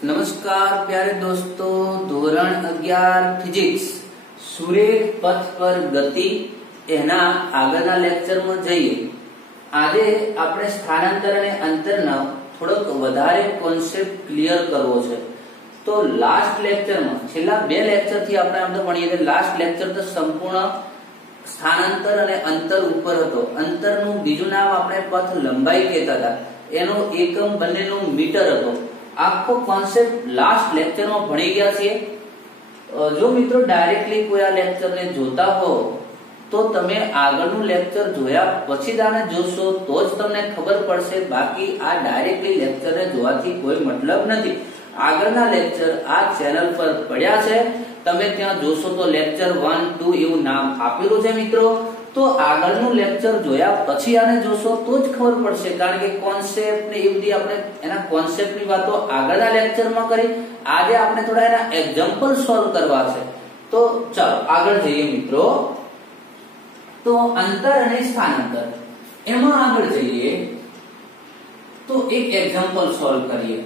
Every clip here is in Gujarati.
નમસ્કાર પ્યારે દોસ્તો, ધોરણ 11 ફિઝિક્સ સુરેખ પથ પર ગતિ એના આગળના લેક્ચરમાં જઈએ. આજે આપણે સ્થાનાંતર અને અંતરનો થોડોક વધારે કોન્સેપ્ટ ક્લિયર કરવો છે. તો લાસ્ટ લેક્ચરમાં છેલ્લા બે લેક્ચર થી આપણે આમ તો ભણીએ કે લાસ્ટ લેક્ચર તો સંપૂર્ણ સ્થાનાંતર અને અંતર ઉપર હતો. અંતરનું બીજું નામ આપણે પથ લંબાઈ કહેતા હતા. એનો એકમ બંનેનું મીટર હતો. આખો કોન્સેપ્ટ લાસ્ટ લેક્ચરમાં ભણી ગયા છીએ. જો મિત્રો ડાયરેક્ટલી કોઈ આ લેક્ચરને જોતા હો તો તમે આગળનું લેક્ચર જોયા પછી જ આને જોશો તો જ તમને ખબર પડશે. બાકી આ ડાયરેક્ટલી લેક્ચરને જોવાથી કોઈ મતલબ નથી. આગળના લેક્ચર આ ચેનલ પર પડ્યા છે, તમે ત્યાં જોશો તો લેક્ચર 1, 2 એવું નામ આપેલું છે મિત્રો. તો આગળનું લેક્ચર જોયા પછી આને જોશો તો જ ખબર પડશે, કારણ કે કોન્સેપ્ટ ને એ બધી આપણે એના કોન્સેપ્ટની વાતો આગળના લેક્ચરમાં કરી. આજે આપણે થોડા એના એક્ઝામ્પલ સોલ્વ કરવા છે. તો ચાલો આગળ જઈએ મિત્રો. તો અંતર અને સ્થાનાંતર એમાં આગળ જઈએ તો એક એક્ઝામ્પલ સોલ્વ કરીએ.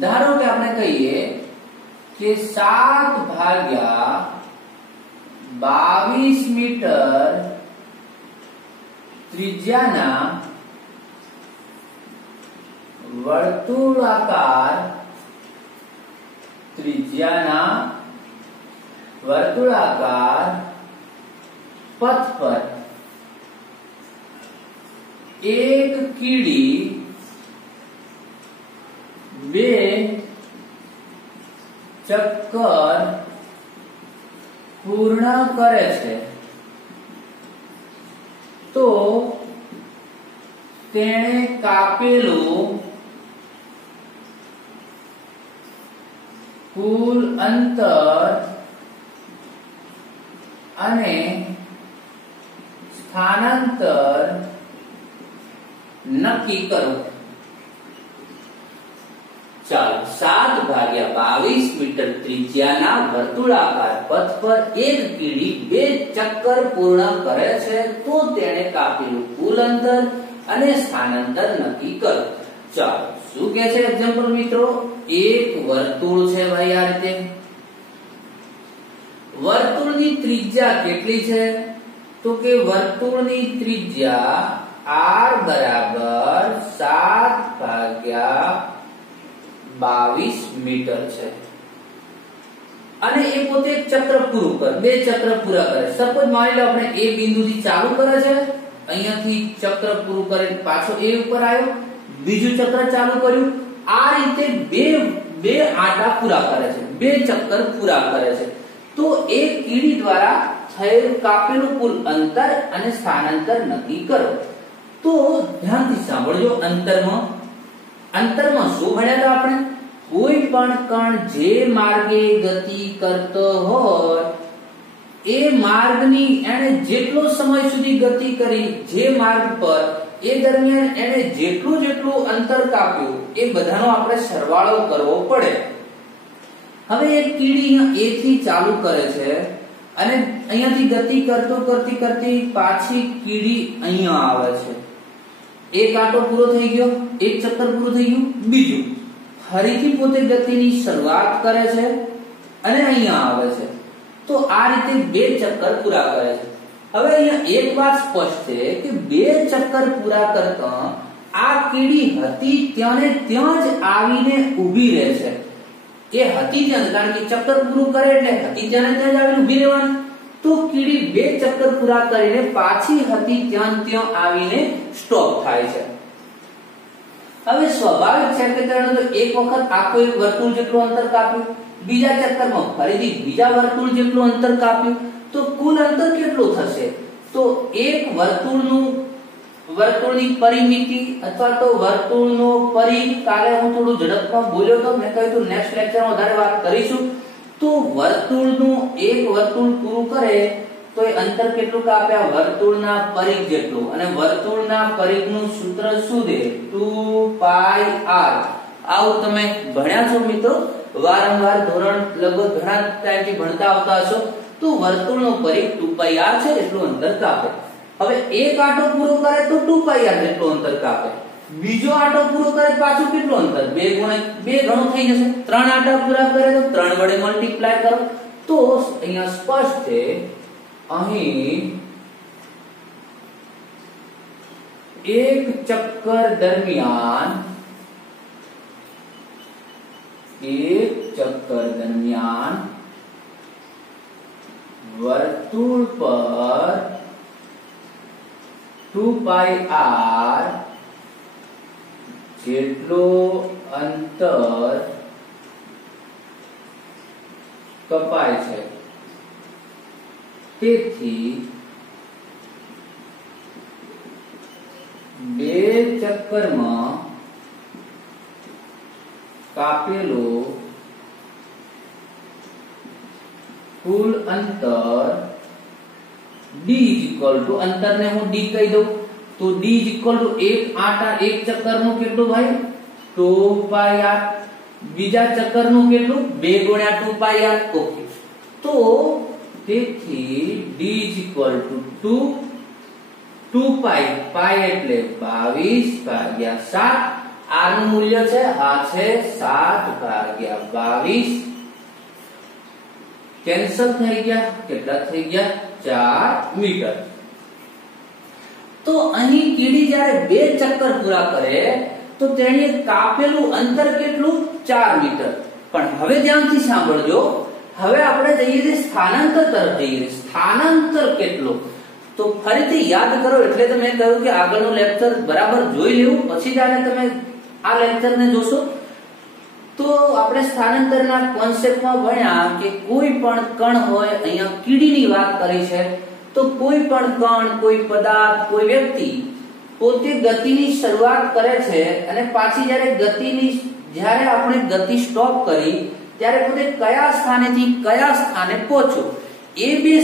ધારો કે આપણે કહીએ કે 7/22 મીટર ત્રિજ્યાના વર્તુળાકાર પથ પર એક કીડી 2 ચક્કર પૂર્ણ કરે છે તો તેણે કાપેલું કુલ અંતર અને સ્થાનાંતર નક્કી કરો. ચાલો, 7/22 મીટર ત્રિજ્યાના વર્તુળાકાર પથ પર એક કીડી 2 ચક્કર પૂર્ણ કરે છે તો તેણે કાપેલું કુલ અંતર અને સ્થાનાંતર નક્કી કરો. ચાલો, શું કહે છે એક્ઝામ્પલ મિત્રો? એક વર્તુળ છે ભાઈ. આ રીતે વર્તુળની ત્રિજ્યા કેટલી છે? તો કે વર્તુળની ત્રિજ્યા r બરાબર 7/22 મીટર છે અને એ પોતે એક ચક્ર પૂરું કરે, 2 ચક્ર પૂરા કરે. સપોઝ માની લો આપણે એ બિંદુથી ચાલુ કરે છે, અહીંયાથી ચક્ર પૂરું કરે, પાછો એ ઉપર આવ્યો, બીજું ચક્ર ચાલુ કર્યું. આ રીતે બે આંટા પૂરા કરે છે, 2 ચક્કર પૂરા કરે છે. તો એ કીડી દ્વારા થયેલ કાપેલું કુલ અંતર અને સ્થાનાંતર નક્કી કરો. તો ધ્યાનથી સાંભળજો. અંતરમાં શું ભણ્યા હતા આપણે? કોઈ પણ કણ જે માર્ગે ગતિ કરતો હોય એ માર્ગની એને જેટલો સમય સુધી ગતિ કરી, જે માર્ગ પર એ દરમિયાન એને જેટલું અંતર કાપ્યું એ બધાનો આપણે સરવાળો કરવો પડે. હવે એક કીડી A થી ચાલુ કરે છે અને અહીંયાથી ગતિ કરતી પાછી કીડી અહીંયા આવે છે. એક આંટો પૂરો થઈ ગયો, એક ચક્કર પૂરું થઈ ગયું, બીજું ફરીથી પોતે ગતિની શરૂઆત કરે છે અને અહીંયા આવે છે. તો આ રીતે 2 ચક્કર પૂરા કરે છે. હવે અહીંયા એક વાત સ્પષ્ટ છે કે 2 ચક્કર પૂરા કરતા આ કીડી હતી ત્યાં ને ત્યાં જ આવીને ઊભી રહે છે. એ હતી ત્યાં, કારણ કે ચક્કર પૂરું કરે એટલે હતી ત્યાં ને ત્યાં જ આવીને ઊભી રહેવાની. તો કીડી 2 ચક્કર પૂરા કરીને પાછી હતી ત્યાં આવીને સ્ટોપ થાય છે. હવે સ્વાભાવિક છે કે તેણે તો એક વખત આખો એક વર્તુળ જેટલું અંતર કાપ્યું, બીજા ચક્કરમાં ફરીથી બીજા વર્તુળ જેટલું અંતર કાપ્યું, તો કુલ અંતર કેટલું થશે? તો એક વર્તુળની પરિમિતિ અથવા તો વર્તુળનો પરિઘ, કાલે હું થોડું ઝડપમાં બોલ્યો તો મેં કહ્યું નેક્સ્ટ લેક્ચરમાં વધારે વાત કરીશું. તો વર્તુળનું એક વર્તુળ પૂરું કરે તો એ અંતર કેટલું કાપ્યા? વર્તુળના પરિઘ જેટલું. અને વર્તુળના પરિઘનું સૂત્ર શું છે? 2πr. આવું તમે ભણ્યા છો મિત્રો, વારંવાર ધોરણ લગભગ ઘણા ટાઈમથી ભણતા આવતા હશો. તો વર્તુળનું પરિઘ 2πr છે, એટલું અંતર કાપે. હવે એક આંટો પૂરો કરે તો 2πr જેટલું અંતર કાપે. બીજો આટો પૂરો કરે પાછું કેટલું અંતર 2 ગણું થઈ જશે 3 આટા પૂરા કરે તો 3 વડે મલ્ટીપ્લાય કરો તો અહીંયા સ્પષ્ટ છે અહીં એક ચક્કર દરમિયાન વર્તુળ પર 2πr જેટલો અંતર કપાય છે તેથી 2 ચક્કરમાં કાપેલો કુલ અંતર d અંતર ને હું d કહી દઉં તો d એક ચક્કરનું કેટલું ભાઈ 2πr બીજા ચક્કરનું કેટલું 2 * 2πr ઓકે તો તેથી d 2π એટલે 22/7 r નું મૂલ્ય છે આ છે 7/22 કેન્સલ થઈ ગયા કેટલા થઈ ગયા 4 મીટર તો અહીં કીડી જ્યારે 2 ચક્કર પૂરા કરે તો તેણે કાપેલું અંતર કેટલું 4 મીટર પણ હવે ધ્યાનથી સાંભળજો હવે આપણે જઈએ છીએ સ્થાનાંતર તરફ જઈએ સ્થાનાંતર કેટલું તો ફરીથી યાદ કરો એટલે તો મેં કહ્યું કે આગળનું લેક્ચર બરાબર જોઈ લેવું પછી જ્યારે તમે આ લેક્ચરને જોશો તો આપણે સ્થાનાંતરના કોન્સેપ્ટમાં ભણ્યા કે કોઈ પણ કણ હોય અહીંયા કીડીની વાત કરી છે તો કોઈ પણ કણ કોઈ પદાર્થ કોઈ વ્યક્તિ પોતે ગતિની શરૂઆત કરે છે અને પાછી જ્યારે આપણે ગતિ સ્ટોપ કરી ત્યારે પોતે કયા સ્થાનેથી કયા સ્થાને પહોંચો એ બે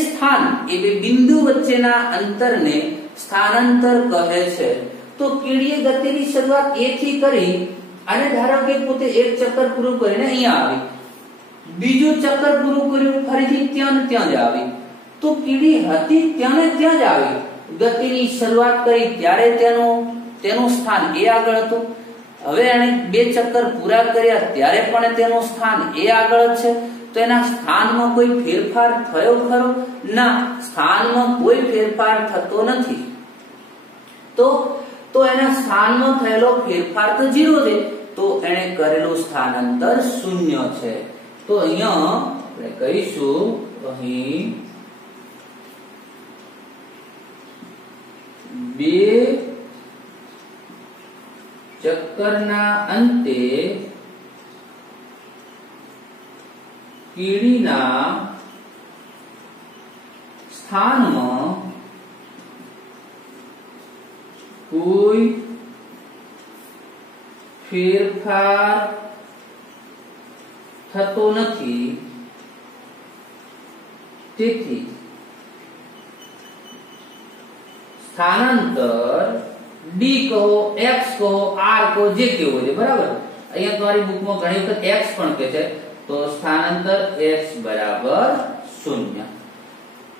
બિંદુ વચ્ચેના અંતરને સ્થાનાંતર કહે છે તો કીડીએ ગતિની શરૂઆત a થી કરી અને ધારો કે પોતે એક ચક્કર પૂરું કરીને અહીંયા આવી બીજું ચક્કર પૂરું કર્યું ફરીથી ત્યાં જ આવી તો કીડી હતી ત્યાં જ આવી ગતિની શરૂઆત કરી ત્યારે તેનું સ્થાન a આગળ હતું હવે એને 2 ચક્કર પૂરા કર્યા ત્યારે પણ તેનું સ્થાન a આગળ છે તો એના સ્થાનમાં કોઈ ફેરફાર થયો ખરો ના સ્થાનમાં કોઈ ફેરફાર થતો નથી તો એના સ્થાનમાં થયેલો ફેરફાર તો 0 છે તો એને કરેલું સ્થાનાંતર 0 છે તો અહીંયા આપણે કહીશું અહીં 2 ચક્કરના અંતે કીડીના સ્થાનમાં કોઈ ફેરફાર થતો નથી તેથી સ્થાનાંતર d કહો x કહો r કહો જે કેવો છે બરાબર અહીંયા તમારી બુકમાં ઘણી વખત x પણ કહે છે તો સ્થાનાંતર x બરાબર 0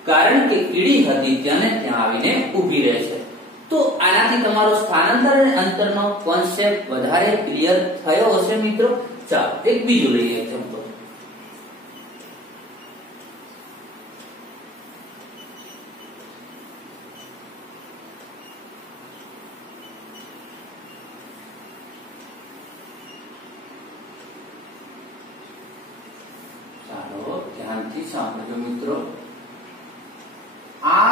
કારણ કે કીડી હતી ત્યાં આવીને ઊભી રહે છે તો આનાથી તમારો સ્થાનાંતર અને અંતરનો કોન્સેપ્ટ વધારે ક્લિયર થયો હશે મિત્રો ચાલો એક બીજું લઈએ એક્ઝામ્પલ ધ્યાનથી સાંભળજો મિત્રો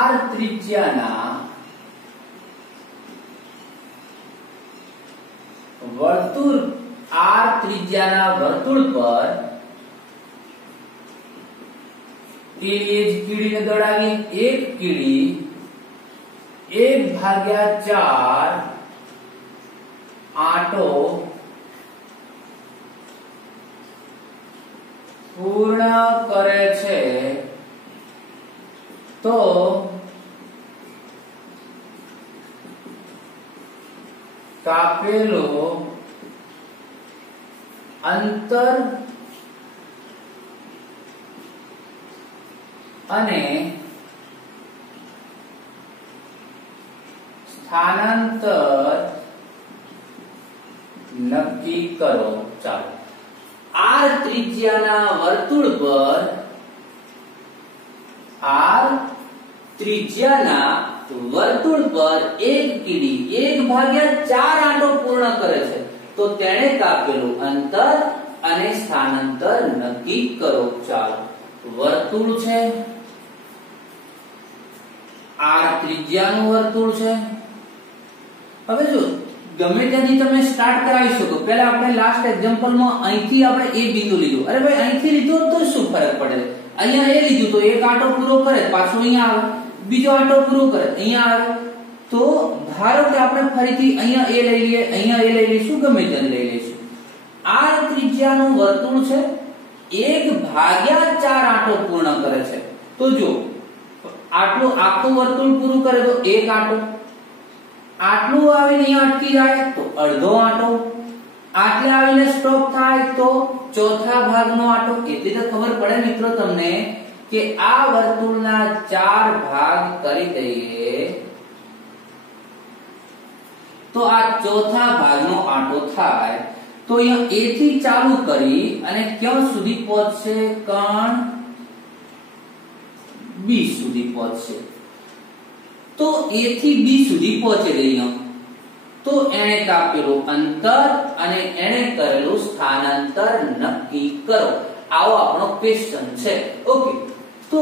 r ત્રિજ્યાના વર્તુળ પર કીડીને દોડાવી એક કીડી 1/4 આંટો પૂર્ણ કરે છે તો કાપેલો અંતર અને સ્થાનાંતર નક્કી કરો. ચાલો, આર ત્રિજ્યાના વર્તુળ પર એક કીડી 1/4 આંટો પૂર્ણ કરે છે તો તેણે કાપેલું અંતર અને સ્થાનાંતર નક્કી કરો. ચાલો, વર્તુળ છે, આર ત્રિજ્યાનું વર્તુળ છે. હવે જો ગમે ત્યાંથી તમે સ્ટાર્ટ કરાવી શકો. પહેલા આપણે લાસ્ટ એક્ઝામ્પલમાં અહીંથી આપણે એ બિંદુ લીધું. અરે ભાઈ, અહીંથી લીધું તો શું ફરક પડે? અહીંયા એ લીધું તો એક આંટો પૂરો કરે, પાછો અહીંયા આવે, બીજો આંટો પૂરો કરે, અહીંયા આવે. તો ધારો કે આપણે ફરીથી અહીંયા એ લઈ લઈએ, અહીંયા એ લઈ લઈશું, ગમે તેને લઈ લઈશું. આર ત્રિજ્યાનું વર્તુળ છે, 1/4 આંટો પૂર્ણ કરે છે. તો જો આટલું આખું વર્તુળ પૂરું કરે તો એક આંટો, આટલું આવીને અહીંયા અટકી જાય તો અડધો આંટો, આટલે આવીને સ્ટોપ થાય તો ચોથા ભાગનો આંટો. એટલે તો ખબર પડે મિત્રો તમને કે આ વર્તુળના 4 ભાગ કરી દઈએ તો આ ચોથા ભાગનો આંટો થાય. તો અહીંયા A થી ચાલુ કરી અને ક્યાં સુધી પહોંચશે? કણ B સુધી પહોંચશે. તો A થી B સુધી પહોંચે અહીંયા. તો એને કાપેલું અંતર અને એને કરેલું સ્થાનાંતર નક્કી કરો. આવો આપણો ક્વેશ્ચન છે. ઓકે, તો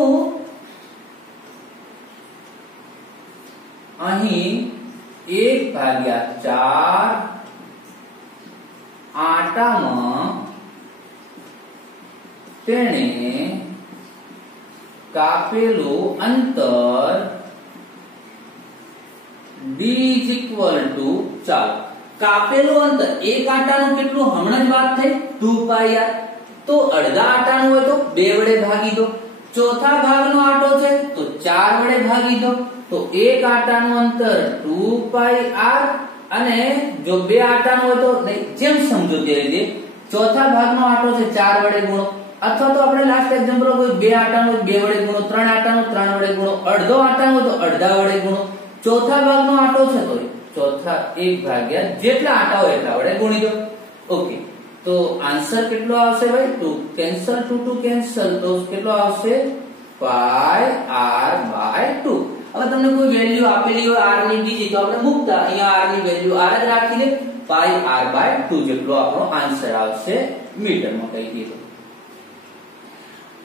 અહીં 1/4 આંટામાં તેણે કાપેલું અંતર D = ચાલો, કાપેલું અંતર એક આંટાનું કેટલું હમણાં જ વાત થઈ 2πr. તો અડધા આંટાનું હોય તો 2 વડે ભાગી દો. ચોથા ભાગનો આંટો છે તો 4 વડે ભાગી દો. તો એક આંટાનું અંતર 2πr અને જો 2 આંટાનું હોય તો જેમ સમજો તે રીતે ચોથા ભાગનો આંટો છે 4 વડે ગુણો, અથવા તો આપણે લાસ્ટ એક્ઝામ્પલ કોઈ 2 આંટાનું 2 વડે ગુણો, 3 આંટાનું 3 વડે ગુણો, અડધો આંટાનું હોય તો અડધા વડે ગુણો. ચોથા ભાગનો આંટો છે તો ચોથા 1/4 જેટલા આંટા હોય એટલા વડે ગુણી દો. ઓકે, તો આન્સર કેટલો આવશે ભાઈ? 2 કેન્સલ, 2 કેન્સલ, તો કેટલો આવશે? πr/2. હવે તમને કોઈ વેલ્યુ આપેલી હોય r ની બીજી તો આપણે મૂકતા અહીંયા r ની વેલ્યુ r જ રાખી લે. πr/2 જેટલો આપણો આન્સર આવશે મીટરમાં કહી દીધું.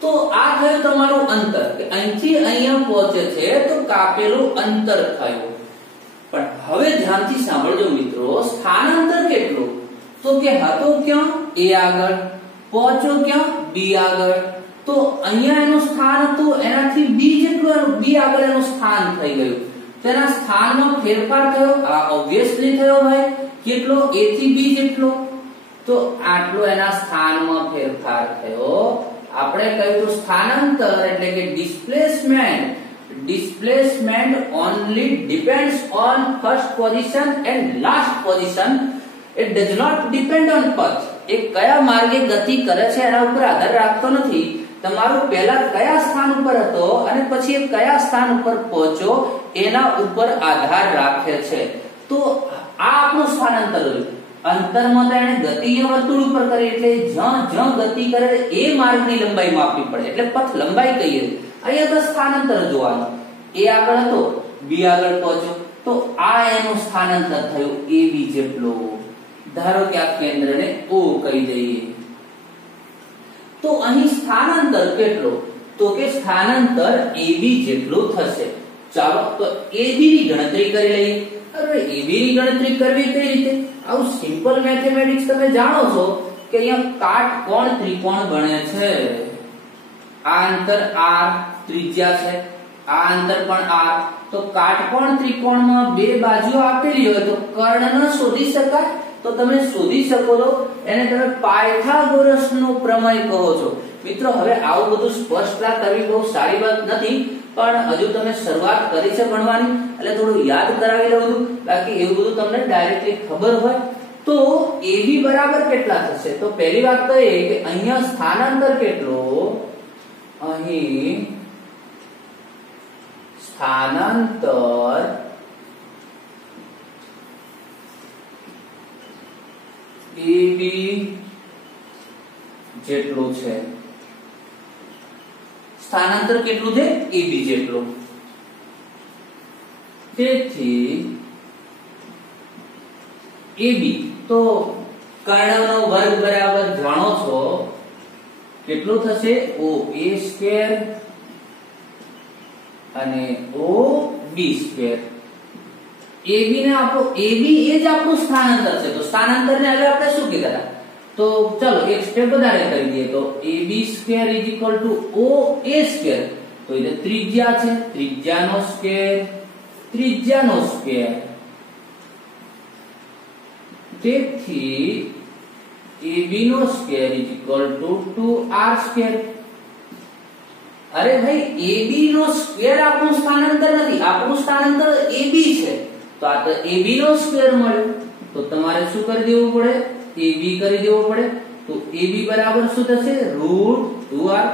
તો આ થયું તમારું અંતર કે અહીંથી અહીંયા પહોંચે છે તો કાપેલું અંતર થયું. પણ હવે ધ્યાનથી સાંભળજો મિત્રો, સ્થાનાંતર કેટલું? તો કે હતો ક્યાં? A આગળ, પહોંચ્યો ક્યાં? B આગળ. તો અહીંયા એનું સ્થાન હતું એનાથી B જેટલું B આગળ એનું સ્થાન થઈ ગયું. તેના સ્થાનમાં ફેરફાર થયો. આ ઓબ્વિયસલી થયો ભાઈ. કેટલો? A થી B જેટલો. તો આટલો એના સ્થાનમાં ફેરફાર થયો. આપણે કહ્યું તો સ્થાનાંતર એટલે કે displacement only depends on first position and last position. It does not depend on path. એ કયા માર્ગે ગતિ કરે છે એના ઉપર આધાર રાખતો નથી. તમારું પહેલા કયા સ્થાન ઉપર હતો અને પછી એ કયા સ્થાન ઉપર પહોંચ્યો એના ઉપર આધાર રાખે છે. તો આ આપણું સ્થાનાંતર હતું. અંતરમાં તો એને ગતિય વર્તુળ ઉપર કરી એટલે જ્યાં ગતિ કરે એ માર્ગની લંબાઈ માપવી પડે એટલે પથ લંબાઈ કહીએ. અહીંયા તો સ્થાનાંતર જોવાનું. A આગળ હતો, B આગળ પહોંચ્યો તો આ એનું સ્થાનાંતર થયું AB જેટલો. ધારો કે આ કેન્દ્રને O કહી દઈએ. તો અહીં સ્થાનાંતર કેટલો? તો કે સ્થાનાંતર AB જેટલું થશે. ચાલો તો AB ની ગણતરી કરી લઈએ. અરે AB ની ગણતરી કરવી કઈ રીતે? આવું સિમ્પલ મેથેમેટિક્સ તમે જાણો છો કે અહીંયા કાટકોણ ત્રિકોણ બને છે. આ અંતર r ત્રિજ્યા છે, આ અંતર પણ r. તો કાટકોણ ત્રિકોણમાં બે બાજુઓ આપેલી હોય તો કર્ણ શોધી શકાય. તો તમે શોધી શકો છો એને તમે પાયથાગોરસનો પ્રમેય કહો છો. મિત્રો હવે આવું બધું સ્પષ્ટતા કરવી બહુ સારી વાત નથી, પણ હજુ તમે શરૂઆત કરી છે ભણવાની એટલે થોડું યાદ કરાવી લઉં છું. બાકી એવું બધું તમને ડાયરેક્ટલી ખબર હોય તો AB બરાબર કેટલા થશે? તો પહેલી વાત તો એ કે અહીંયા સ્થાનાંતર કેટલો? અહીં સ્થાનાંતર જેટલું છે. સ્થાનાંતર કેટલું છે? AB જેટલું. તેથી AB તો કર્ણનો વર્ગ બરાબર જાણો છો કેટલું થશે? OA સ્ક્વેર અને OB સ્ક્વેર. AB ને આપણું AB એ જ આપણું સ્થાનાંતર છે. તો સ્થાનાંતર ને હવે આપણે શું કીધા હતા? તો ચલો એક સ્ટેપ વધારે કરી દઈએ. તો AB સ્ક્વેર OA સ્ક્વેર. તો એ ત્રિજ્યા છે, ત્રિજ્યાનો સ્ક્વેર, ત્રિજ્યાનો સ્ક્વેર. તેથી AB નો સ્ક્વેર 2R સ્ક્વેર. અરે ભાઈ AB નો સ્ક્વેર આપણું સ્થાનાંતર નથી, આપણું સ્થાનાંતર AB છે. તો આ તો AB નો સ્ક્વેર મળ્યો. તો તમારે શું કરી દેવું પડે? AB કરી દેવો પડે. તો AB બરાબર શું થશે? √2R.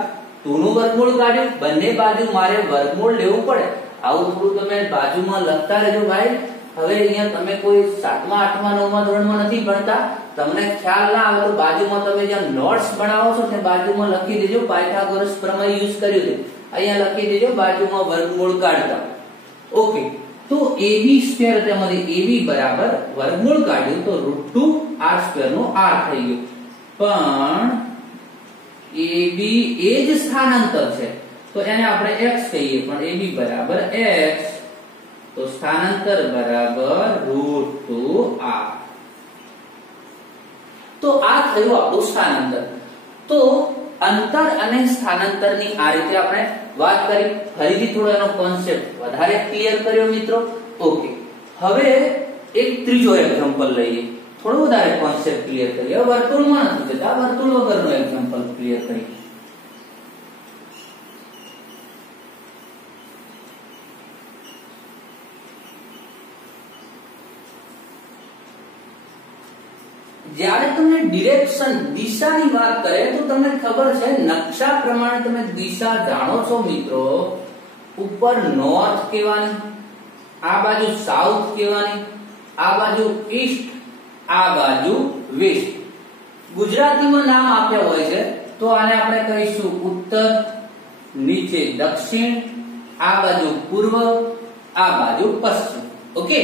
2 નું વર્ગમૂળ કાઢ્યું, બંને બાજુ મારે વર્ગમૂળ લેવું પડે. આવું થોડું તમે બાજુમાં લખતા રહેજો ભાઈ. હવે અહીંયા તમે કોઈ 7મા 8મા 9મા ધોરણમાં નથી ભણતા, તમને ખ્યાલ ના આવે તો બાજુમાં તમે જ્યાં નોટ્સ બનાવો છો ત્યાં બાજુમાં લખી દેજો પાયથાગોરસ પ્રમેય યુઝ કર્યું છે. અહીંયા લખી દેજો બાજુમાં વર્ગમૂળ કાઢતા. ઓકે. તો AB સ્ક્વેર તેમાંથી AB બરાબર વર્ગમૂળ કાઢ્યું તો √2R સ્ક્વેર નો R થઈ ગયો. પણ AB એ જ સ્થાનાંતર છે તો એને આપણે x કહીએ, પણ AB બરાબર x. તો સ્થાનાંતર બરાબર √2R. તો આ થયું આપણું સ્થાનાંતર. તો અંતર અને સ્થાનાંતરની આ રીતે આપણે વાત કરી. ફરીથી થોડો એનો કોન્સેપ્ટ વધારે ક્લિયર કર્યો મિત્રો. ઓકે. હવે એક ત્રીજો એક્ઝામ્પલ લઈએ, થોડો વધારે કોન્સેપ્ટ ક્લિયર કરીએ. હવે વર્તુળમાં નથી જતા, વર્તુળ વગરનો એક્ઝામ્પલ ક્લિયર કરીએ. જ્યારે તમને ડિરેક્શન દિશાની વાત કરે તો તમને ખબર છે નકશા પ્રમાણે તમે દિશા જાણો છો મિત્રો. ઉપર નોર્થ કહેવાની, આ બાજુ સાઉથ કહેવાની, આ બાજુ ઈસ્ટ, આ બાજુ વેસ્ટ. ગુજરાતીમાં નામ આપ્યા હોય છે તો આને આપણે કહીશું ઉત્તર, નીચે દક્ષિણ, આ બાજુ પૂર્વ, આ બાજુ પશ્ચિમ. ઓકે.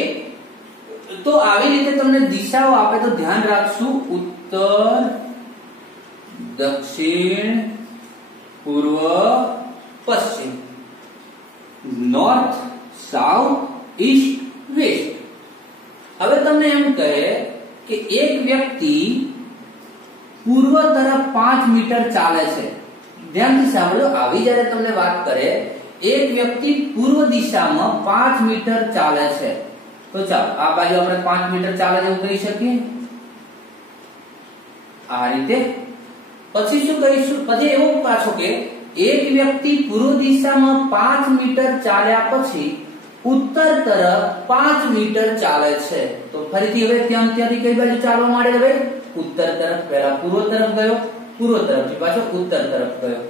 તો આવી રીતે તમને દિશાઓ આપે તો ધ્યાન રાખશું ઉત્તર, દક્ષિણ, પૂર્વ, પશ્ચિમ, નોર્થ, સાઉથ, ઈસ્ટ, વેસ્ટ. હવે તમને એમ કહે કે એક વ્યક્તિ પૂર્વ તરફ 5 મીટર ચાલે છે. ધ્યાનથી સાંભળો. આવી જ્યારે તમને વાત કરે એક વ્યક્તિ પૂર્વ દિશામાં 5 મીટર ચાલે છે તો ચાલો આ બાજુ આપણે 5 મીટર ચાલે એવું કહી શકીએ આ રીતે. પછી શું કહીશું? પછી એવું પાછું કે એક વ્યક્તિ પૂર્વ દિશામાં 5 મીટર ચાલ્યા પછી ઉત્તર તરફ 5 મીટર ચાલે છે. તો ફરીથી હવે ત્યાંથી કઈ બાજુ ચાલવા માંડે? હવે ઉત્તર તરફ. પહેલા પૂર્વ તરફ ગયો, પૂર્વ તરફથી પાછો ઉત્તર તરફ ગયો.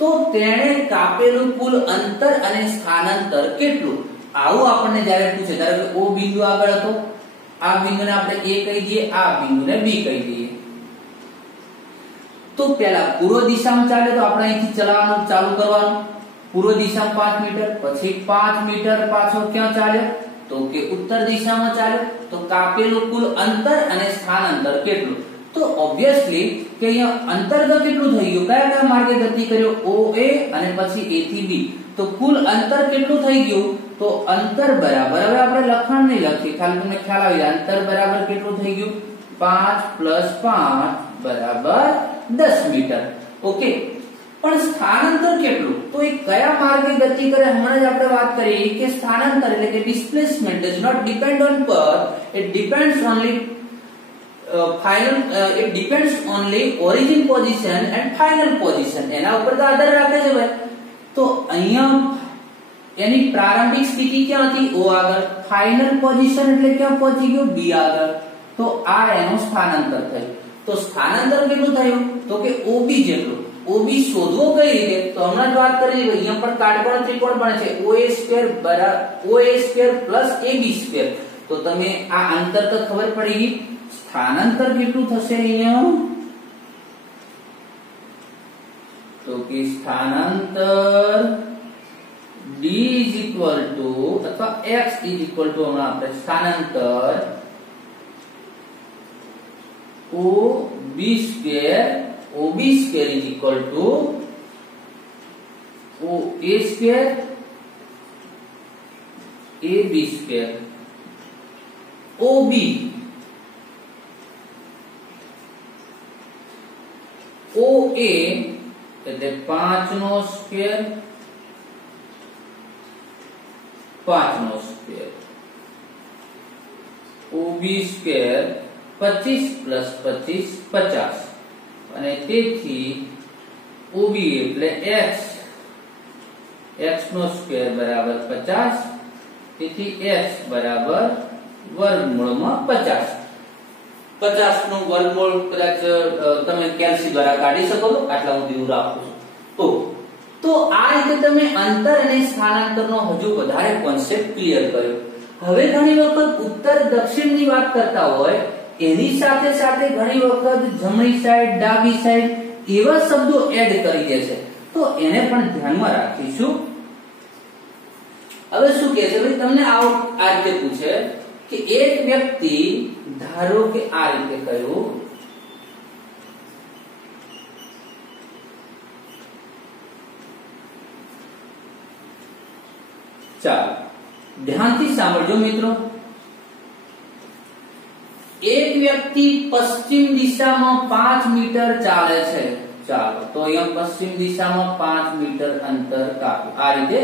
તો તેણે કાપેલું કુલ અંતર અને સ્થાનાંતર કેટલું? આવું આપણને જ્યારે પૂછે, ધારો કે O બિંદુ આગળ હતો, આ બિંદુને આપણે A કહી દઈએ, આ બિંદુને B કહી દઈએ. તો પહેલા પૂર્વ દિશામાં ચાલે તો આપણે અહીંથી ચલાવવાનું ચાલુ કરવાનું. પૂર્વ દિશામાં 5 મીટર, પછી 5 મીટર પાછો ક્યાં ચાલ્યો? તો કે ઉત્તર દિશામાં ચાલ્યો. તો કાપેલું કુલ અંતર અને સ્થાનાંતર કેટલું? તો ઓબ્વિયસલી કે અહીંયા અંતર તો કેટલું થઈ ગયું? કયા કયા માર્ગે ગતિ કર્યો? OA અને પછી A થી B. તો કુલ અંતર કેટલું થઈ ગયું? તો અંતર બરાબર, હવે આપણે લખાણ નહીં લખીએ, ખાલી તમને ખ્યાલ આવી જાય. અંતર બરાબર કેટલું થઈ ગયું? 5 + 5 બરાબર 10 મીટર. ઓકે. પણ સ્થાનાંતર કેટલું? તો એ કયા માર્ગે ગતિ કરે? હમણાં જ આપણે વાત કરી કે સ્થાનાંતર એટલે કે displacement does not depend on path, it depends only origin position and final position. એના ઉપર તો આધાર રાખે છે ભાઈ. તો અહીંયા એની પ્રારંભિક સ્થિતિ ક્યાં હતી? O આગળ. ફાઇનલ પોઝિશન એટલે ક્યાં પહોંચી ગયો? B આગળ. તો આ એનું સ્થાનાંતર થયું. તો સ્થાનાંતર કેટલું થયું? તો કે OB જેટલું. OB શોધવો કઈ રીતે? તો હમણાં જ વાત કરી અહીંયા પણ કાટકોણ ત્રિકોણ પણ છે. OA square plus AB square. તો તમે આ અંતર તો ખબર પડી ગઈ. સ્થાનાંતર કેટલું થશે અહીંયા? तो कि स्थानांतर d इज इक्वल टू अथवा x इज इक्वल टू हमारा આપણે સ્થાનાંતર OB square is equal to OA square AB square OB OA એટલે 5 નો સ્ક્વેર 5 નો સ્ક્વેર OB સ્ક્વેર 25 પ્લસ 25 50 અને તેથી OB એટલે x નો સ્ક્વેર બરાબર 50 તેથી x બરાબર વર્ગમૂળમાં 50 50 નું વર્ગમૂળ કદાચ તમે કેલ્સી દ્વારા કાઢી શકો છો આટલા હું દૂર રાખું છું તો આ રીતે તમે અંતર અને સ્થાનાંતરનો હજુ વધારે કોન્સેપ્ટ ક્લિયર કર્યો હવે ઘણી વખત ઉત્તર દક્ષિણની વાત કરતા હોય એની સાથે સાથે ઘણી વખત જમણી સાઈડ ડાબી સાઈડ એવા શબ્દો એડ કરી દે છે તો એને પણ ધ્યાનમાં રાખીશું હવે શું કહે છે ભાઈ તમને આ રીતે પૂછે કે એક વ્યક્તિ ધારો કે આ રીતે કહ્યું ચાલો ધ્યાનથી સાંભળજો મિત્રો એક વ્યક્તિ પશ્ચિમ દિશામાં 5 મીટર ચાલે છે ચાલો તો અહીંયા પશ્ચિમ દિશામાં 5 મીટર અંતર કાપ્યું આ રીતે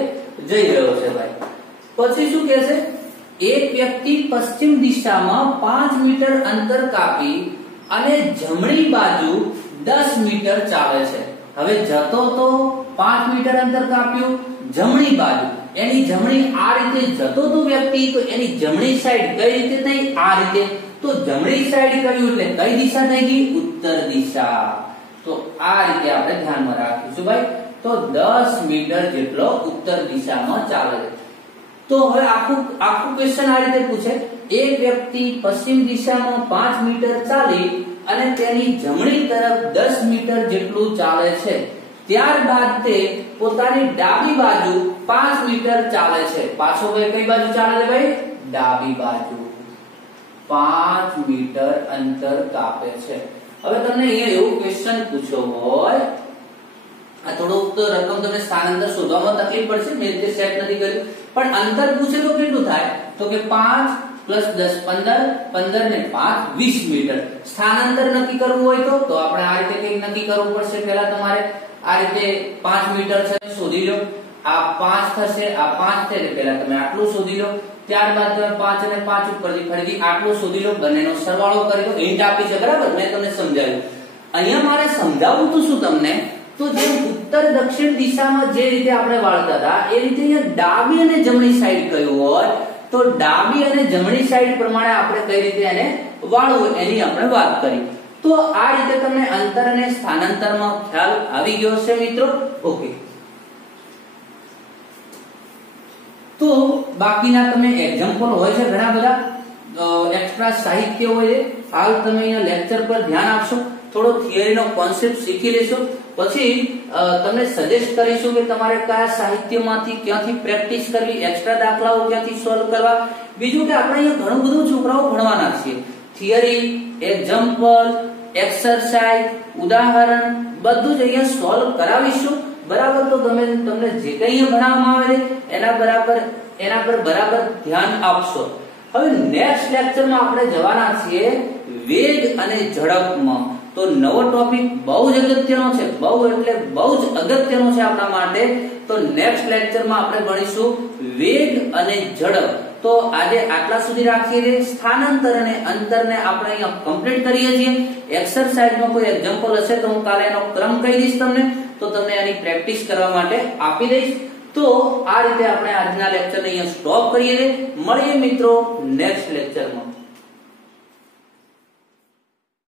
જઈ રહ્યો છે ભાઈ પછી શું કહે છે એક વ્યક્તિ પશ્ચિમ દિશામાં 5 મીટર અંતર કાપી અને જમણી બાજુ 10 મીટર ચાલે છે હવે જતો તો 5 મીટર અંતર કાપ્યું જમણી બાજુ એની જમણી આ રીતે જતો તો વ્યક્તિ તો એની જમણી સાઈડ કઈ રીતે થઈ આ રીતે તો જમણી સાઈડ કર્યું એટલે કઈ દિશા થઈ ગઈ ઉત્તર દિશા તો આ રીતે આપણે ધ્યાનમાં રાખીશું ભાઈ તો 10 મીટર જેટલો ઉત્તર દિશામાં ચાલે છે તો હવે આખું ક્વેશ્ચન આ રીતે પૂછે એક વ્યક્તિ પશ્ચિમ દિશામાં 5 મીટર ચાલી અને તેની જમણી તરફ 10 મીટર જેટલું ચાલે છે ત્યારબાદ તે પોતાની ડાબી બાજુ 5 મીટર ચાલે છે પાછો ભાઈ કઈ બાજુ ચાલે છે ભાઈ ડાબી બાજુ 5 મીટર અંતર કાપે છે હવે તમને અહીંયા એવું ક્વેશ્ચન પૂછ્યો હોય આ થોડુંક તો રકમ તમને સ્થાનાંતર શોધવામાં તકલીફ પડશે મેં તે સેટ નથી કર્યું પણ અંતર પૂછે તો કેટલું થાય તો કે 5 + 10 15 15 ને 5 20 મીટર સ્થાનાંતર નક્કી કરવું હોય તો આપણે આ રીતે કંઈક નક્કી કરવું પડશે પહેલા તમારે આ રીતે 5 મીટર છે શોધી લો આ 5 થશે આ 5 છે એટલે પહેલા તમે આટલું શોધી લો ત્યારબાદ તમે 5 અને 5 ઉપરથી ફરીથી આટલું શોધી લો બંનેનો સરવાળો કરી દો હિન્ટ આપી છે બરાબર મેં તમને સમજાવ્યું અહીંયા મારે સમજાવવું તો શું તમને તો જેમ ઉત્તર દક્ષિણ દિશામાં જે રીતે આપણે વાળતા હતા એ રીતે અહીંયા ડાબી અને જમણી સાઈડ કયું હોય તો ડાબી અને જમણી સાઈડ પ્રમાણે આપણે કઈ રીતે એને વાળવું એની આપણે વાત કરી તો આ રીતે તમને અંતર અને સ્થાનાંતરમાં ખ્યાલ આવી ગયો છે મિત્રો ઓકે તો બાકીના તમે એક્ઝામ્પલ હોય છે ઘણા બધા એક્સ્ટ્રા સાહિત્ય હોય છે હાલ તમે અહીંયા લેક્ચર પર ધ્યાન આપશો થોડો થિયરીનો કોન્સેપ્ટ શીખી લેશો પછી તમને સજેસ્ટ કરીશું કે તમારે કયા સાહિત્યમાંથી ક્યાંથી પ્રેક્ટિસ કરવી એક્સ્ટ્રા દાખલાઓ ક્યાંથી સોલ્વ કરવા બીજું કે આપણે અહીંયા ઘણું બધું છોકરાઓ ભણવાના છીએ થિયરી એક્ઝામ્પલ એક્સરસાઇઝ ઉદાહરણ બધું જ અહીંયા સોલ્વ કરાવીશું બરાબર તો તમે તમને જે કંઈ અહીંયા ભણાવવામાં આવે છે એના પર બરાબર ધ્યાન આપશો હવે નેક્સ્ટ લેક્ચરમાં આપણે જવાના છીએ વેગ અને ઝડપમાં તો નવો ટોપિક બહુ જ અગત્યનો છે બહુ એટલે બહુ જ અગત્યનો છે આપણા માટે તો નેક્સ્ટ લેક્ચરમાં આપણે ભણીશું વેગ અને ઝડપ તો આજે આટલા સુધી રાખીએ છીએ સ્થાનાંતર અને અંતરને આપણે અહીંયા કમ્પ્લીટ કરીએ છીએ એક્સરસાઇઝનો કોઈ એક્ઝામ્પલ હશે તો હું કાલે એનો ક્રમ કહી દઈશ તમને તો તમને એની પ્રેક્ટિસ કરવા માટે આપી દઈશ તો આ રીતે આપણે આજના લેક્ચરને અહીંયા સ્ટોપ કરીએ છીએ મળીએ મિત્રો નેક્સ્ટ લેક્ચરમાં